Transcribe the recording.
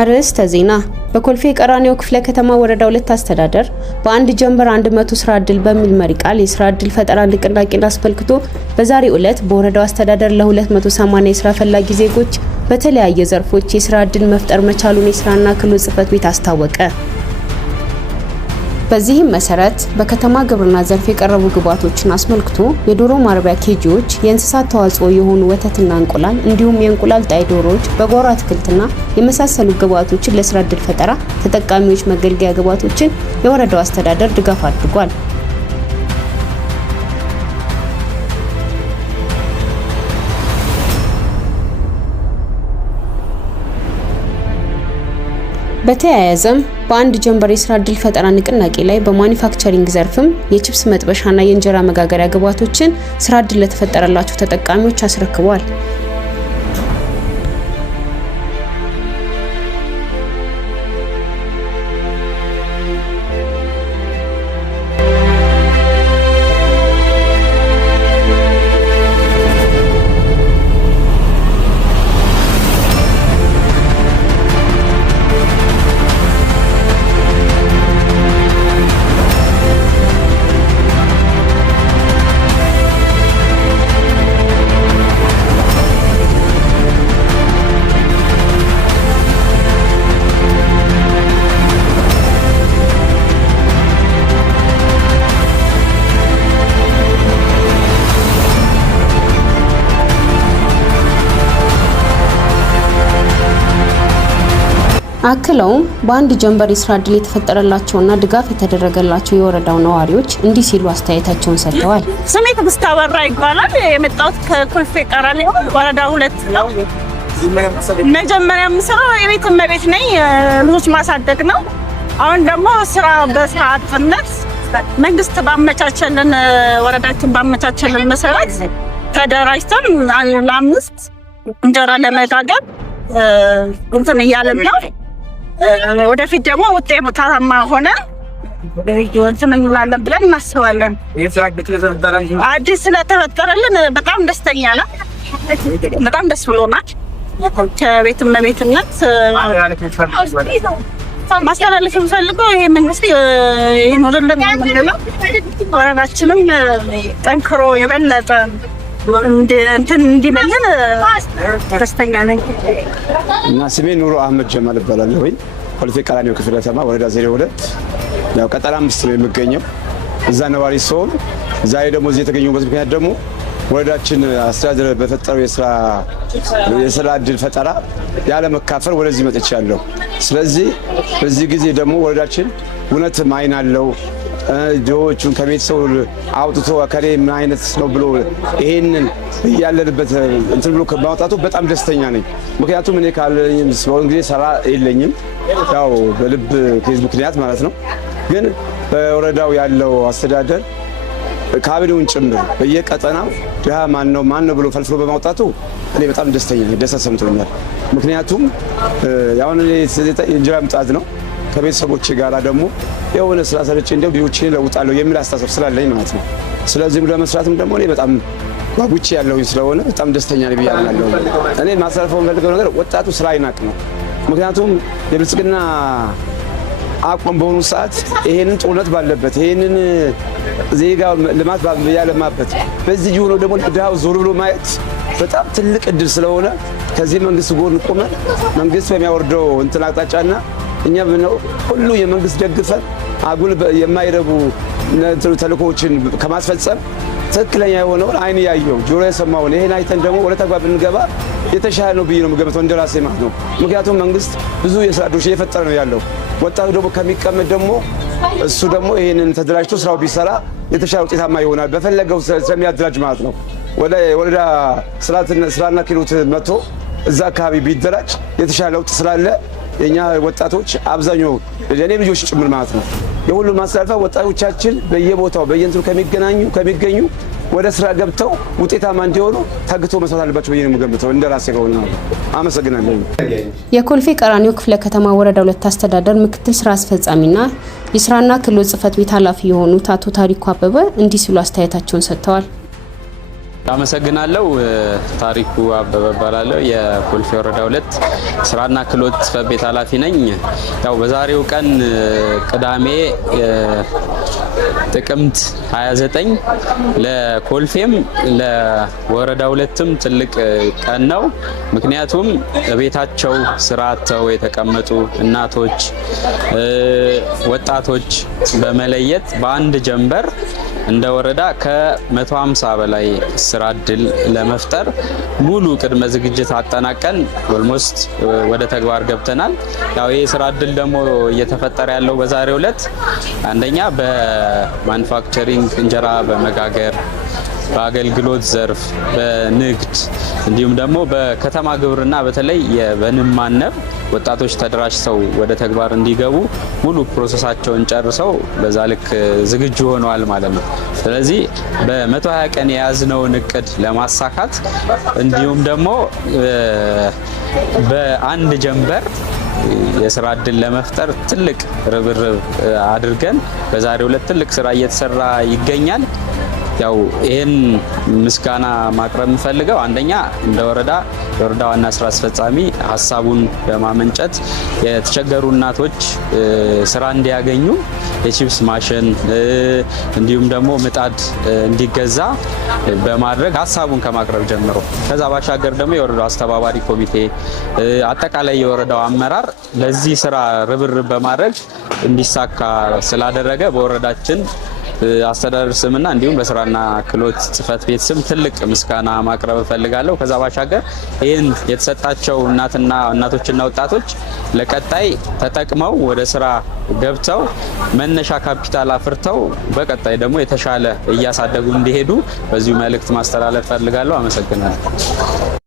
አርዕስተ ዜና። በኮልፌ ቀራኒዮ ክፍለ ከተማ ወረዳ 2 አስተዳደር በአንድ ጀንበር 100 ስራ ዕድል በሚል መሪ ቃል የስራ ዕድል ፈጠራ ንቅናቄን አስመልክቶ በዛሬው ዕለት በወረዳው አስተዳደር ለ280 የስራ ፈላጊ ዜጎች በተለያየ ዘርፎች የስራ ዕድል መፍጠር መቻሉን የስራና ክህሎት ጽሕፈት ቤት አስታወቀ። በዚህም መሰረት በከተማ ግብርና ዘርፍ የቀረቡ ግብዓቶችን አስመልክቶ የዶሮ ማርቢያ ኬጂዎች፣ የእንስሳት ተዋጽኦ የሆኑ ወተትና እንቁላል እንዲሁም የእንቁላል ጣይ ዶሮዎች፣ በጓሮ አትክልትና የመሳሰሉ ግብዓቶችን ለስራ ዕድል ፈጠራ ተጠቃሚዎች መገልገያ ግብዓቶችን የወረዳው አስተዳደር ድጋፍ አድርጓል። በተያያዘም በአንድ ጀንበር የስራ ዕድል ፈጠራ ንቅናቄ ላይ በማኒፋክቸሪንግ ዘርፍም የቺፕስ መጥበሻና የእንጀራ መጋገሪያ ግብዓቶችን ስራ ዕድል ለተፈጠረላቸው ተጠቃሚዎች አስረክቧል። አክለውም በአንድ ጀንበር የስራ ዕድል የተፈጠረላቸውና ድጋፍ የተደረገላቸው የወረዳው ነዋሪዎች እንዲህ ሲሉ አስተያየታቸውን ሰጥተዋል። ስሜ ትዕግስት አበራ ይባላል። የመጣሁት ከኮልፌ ቀራኒዮ ወረዳ 2 ነው። መጀመሪያ የምሰራው የቤት እመቤት ነኝ። ልጆች ማሳደግ ነው። አሁን ደግሞ ስራ በስራ አጥነት መንግስት ባመቻቸልን ወረዳችን ባመቻቸልን መሰረት ተደራጅተን ለአምስት እንጀራ ለመጋገር እንትን እያልን ነው። ወደፊት ደግሞ ውጤታማ ሆነ እንትን እንላለን ብለን እናስባለን። አዲስ ስለተፈጠረልን በጣም ደስተኛ ነው። በጣም ደስ ብሎናል። ከቤት እመቤትነት ማስተላለፍ የምፈልገው ይሄ መንግስት ይኖርልን የምንለው ወረዳችንም ጠንክሮ የበለጠ እንትን እንዲመልን ደስተኛ ነኝ። እና ስሜ ኑሮ አህመድ ጀማል እባላለሁ። ኮልፌ ቀራኒዮ ክፍለ ከተማ ወረዳ 02 ያው ቀጠና 5 ነው የምገኘው። እዛ ነዋሪ ሲሆን ዛሬ ደግሞ እዚህ የተገኘሁበት ምክንያት ደግሞ ወረዳችን አስተዳደር በፈጠረው የስራ ዕድል ፈጠራ ያለ መካፈል ወደዚህ መጥቻለሁ። ስለዚህ በዚህ ጊዜ ደግሞ ወረዳችን እውነትም አይን አለው ጆዎቹን ከቤተሰብ አውጥቶ አከሬ ምን አይነት ነው ብሎ ይሄንን ያለንበት እንትን ብሎ ከማውጣቱ በጣም ደስተኛ ነኝ። ምክንያቱም እኔ ካለኝ ሰውን ጊዜ ሰራ የለኝም ያው በልብ ከዚህ ምክንያት ማለት ነው። ግን በወረዳው ያለው አስተዳደር ካቢኔውን ጭምር በየቀጠናው ድሃ ማን ነው ብሎ ፈልፍሎ በማውጣቱ እኔ በጣም ደስተኛ ነኝ፣ ደስ ሰምቶኛል። ምክንያቱም ያው እኔ እንጀራ ምጣድ ነው ከቤተሰቦቼ ጋራ ደግሞ የሆነ ስራ ሰርቼ እንደው ልጆቼን ለውጣለሁ የሚል አስተሳሰብ ስላለኝ ማለት ነው። ስለዚህ ለመስራትም ደግሞ እኔ በጣም ጓጉቼ ያለውኝ ስለሆነ በጣም ደስተኛ ነኝ ብያለሁ። እኔ ማሳለፈው የምፈልገው ነገር ወጣቱ ስራ አይናቅ ነው። ምክንያቱም የብልጽግና አቋም በሆኑ ሰዓት ይሄንን ጦርነት ባለበት ይሄንን ዜጋ ልማት ያለማበት በዚህ ሆኖ ደግሞ ድሃው ዞር ብሎ ማየት በጣም ትልቅ እድል ስለሆነ ከዚህ መንግስት ጎን ቆመን መንግስት በሚያወርደው እንትን አቅጣጫና እኛ ነው ሁሉ የመንግስት ደግፈን አጉል የማይረቡ ተልእኮዎችን ከማስፈጸም ትክክለኛ የሆነውን አይን ያየው ጆሮ የሰማውን ይሄን አይተን ደግሞ ወደ ተግባር ብንገባ የተሻለ ነው ብዬ ነው የምገምተው እንደራሴ ማለት ነው። ምክንያቱም መንግስት ብዙ የስራ ዕድሎች እየፈጠረ ነው ያለው። ወጣቱ ደግሞ ከሚቀመጥ ደግሞ እሱ ደግሞ ይሄንን ተደራጅቶ ስራው ቢሰራ የተሻለ ውጤታማ ይሆናል በፈለገው ስለሚያደራጅ ማለት ነው። ወረዳ ስራና ክህሎት መጥቶ እዛ አካባቢ ቢደራጅ የተሻለ ለውጥ ስላለ የኛ ወጣቶች አብዛኛው የኔ ልጆች ጭምር ማለት ነው የሁሉ ማስተላለፍ ወጣቶቻችን በየቦታው በየእንትኑ ከሚገኙ ወደ ስራ ገብተው ውጤታማ እንዲሆኑ ታግቶ መስራት አለባቸው ብዬ ነው የምገምተው እንደራሴ ከሆነ። አመሰግናለሁ። የኮልፌ ቀራኒዮ ክፍለ ከተማ ወረዳ 2 አስተዳደር ምክትል ስራ አስፈጻሚና የስራና ክህሎት ጽሕፈት ቤት ኃላፊ የሆኑት አቶ ታሪኩ አበበ እንዲህ ሲሉ አስተያየታቸውን ሰጥተዋል። አመሰግናለሁ። ታሪኩ አበበ እባላለሁ። የኮልፌ ወረዳ 2 ስራና ክህሎት ጽሕፈት ቤት ኃላፊ ነኝ። ያው በዛሬው ቀን ቅዳሜ ጥቅምት 29 ለኮልፌም ለወረዳ 2ም ትልቅ ቀን ነው። ምክንያቱም ቤታቸው ስራ አጥተው የተቀመጡ እናቶች፣ ወጣቶች በመለየት በአንድ ጀንበር እንደ ወረዳ ከ150 በላይ ስራ እድል ለመፍጠር ሙሉ ቅድመ ዝግጅት አጠናቀን ኦልሞስት ወደ ተግባር ገብተናል። ያው ይሄ ስራ እድል ደግሞ እየተፈጠረ ያለው በዛሬው ዕለት አንደኛ በማኑፋክቸሪንግ እንጀራ በመጋገር በአገልግሎት ዘርፍ በንግድ እንዲሁም ደግሞ በከተማ ግብርና በተለይ በንብ ማነብ ወጣቶች ተደራጅተው ወደ ተግባር እንዲገቡ ሙሉ ፕሮሰሳቸውን ጨርሰው በዛ ልክ ዝግጁ ሆነዋል ማለት ነው። ስለዚህ በ120 ቀን የያዝነውን እቅድ ለማሳካት እንዲሁም ደግሞ በአንድ ጀንበር የስራ እድል ለመፍጠር ትልቅ ርብርብ አድርገን በዛሬው ዕለት ትልቅ ስራ እየተሰራ ይገኛል። ያው ይሄን ምስጋና ማቅረብ የምፈልገው አንደኛ እንደ ወረዳ የወረዳ ዋና ስራ አስፈጻሚ ሀሳቡን በማመንጨት የተቸገሩ እናቶች ስራ እንዲያገኙ የቺፕስ ማሽን እንዲሁም ደግሞ ምጣድ እንዲገዛ በማድረግ ሀሳቡን ከማቅረብ ጀምሮ ከዛ ባሻገር ደግሞ የወረዳው አስተባባሪ ኮሚቴ አጠቃላይ የወረዳው አመራር ለዚህ ስራ ርብርብ በማድረግ እንዲሳካ ስላደረገ በወረዳችን አስተዳደር ስምና እንዲሁም በስራና ክህሎት ጽሕፈት ቤት ስም ትልቅ ምስጋና ማቅረብ እፈልጋለሁ። ከዛ ባሻገር ይህን የተሰጣቸው እናቶችና ወጣቶች ለቀጣይ ተጠቅመው ወደ ስራ ገብተው መነሻ ካፒታል አፍርተው በቀጣይ ደግሞ የተሻለ እያሳደጉ እንዲሄዱ በዚሁ መልእክት ማስተላለፍ እፈልጋለሁ። አመሰግናለሁ።